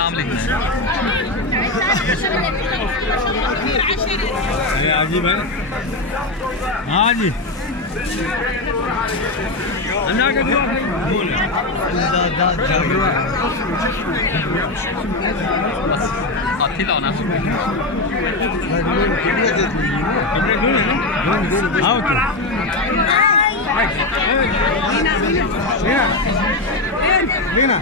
नाम लिखना है आजी भाई। हाँ जी अल्लाह का दुआ साथी लाओ ना Lena.